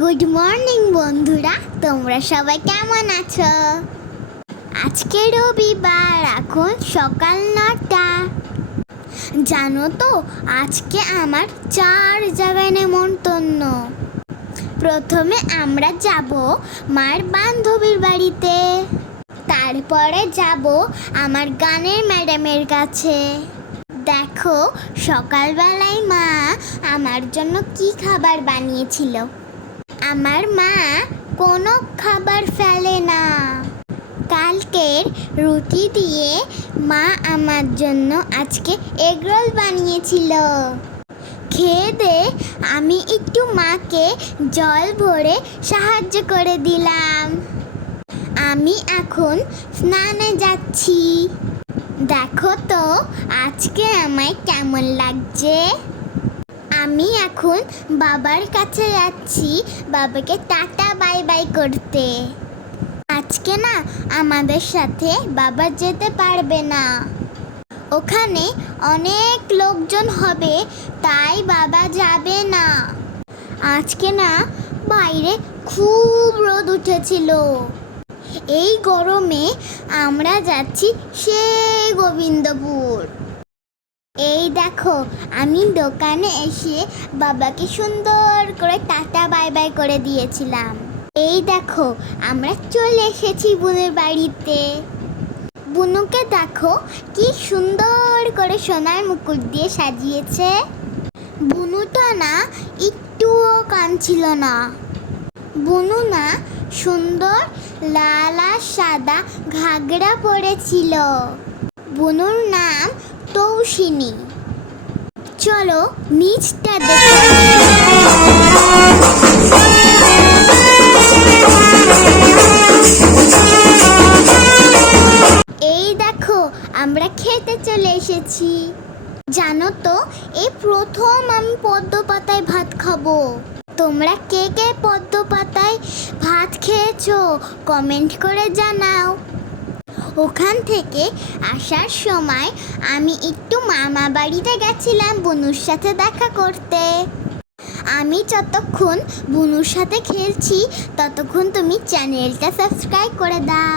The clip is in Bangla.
গুড মর্নিং বন্ধুরা। তোমরা সবাই কেমন আছো? আজকে রবিবার, এখন সকাল নটা। জানো তো, আজকে আমার চার জায়গায় নেমন্তন্ন প্রথমে আমরা যাব মার বান্ধবীর বাড়িতে। তারপরে যাব আমার গানের ম্যাডামের কাছে। দেখো, সকালবেলায় মা আমার জন্য কি খাবার বানিয়েছিল। আমার মা কোনো খাবার ফেলে না। কালকের রুটি দিয়ে মা আমার জন্য আজকে এগরোল বানিয়েছিল। খেয়ে দে, আমি একটু মাকে জল ভরে সাহায্য করে দিলাম। আমি এখন স্নানে যাচ্ছি। দেখো তো, আজকে আমায় কেমন লাগছে? আমি এখন বাবার কাছে যাচ্ছি, বাবাকে টাটা, বাই বাই করতে। আজকে না আমাদের সাথে বাবা যেতে পারবে না। ওখানে অনেক লোকজন হবে, তাই বাবা যাবে না। আজকে না বাইরে খুব রোদ উঠেছিল। এই গরমে আমরা যাচ্ছি সেই গোবিন্দপুর। এই দেখো, আমি দোকানে এসে বাবাকে সুন্দর করে টাটা বাই বাই করে দিয়েছিলাম। এই দেখো, আমরা চলে এসেছি বুনুর বাড়িতে। বুনুকে দেখো, কি সুন্দর করে সোনার মুকুট দিয়ে সাজিয়েছে। বুনুটা না, একটুও কাঁদছিল না। বুনু না, সুন্দর লাল আর সাদা ঘাগরা পরেছিল। বুনুর নাম তৌসিনী চলো নিচটা দেখো। এই দেখো, আমরা খেতে চলে এসেছি। জানো তো, এই প্রথম আমি পদ্ম পাতায় ভাত খাব। তোমরা কে কে পদ্ম পাতায় ভাত খেয়েছো, কমেন্ট করে জানাও। ওখান থেকে আসার সময় আমি একটু মামা বাড়িতে গেছিলাম বনুর সাথে দেখা করতে। আমি যতক্ষণ বনুর সাথে খেলছি, ততক্ষণ তুমি চ্যানেলটা সাবস্ক্রাইব করে দাও।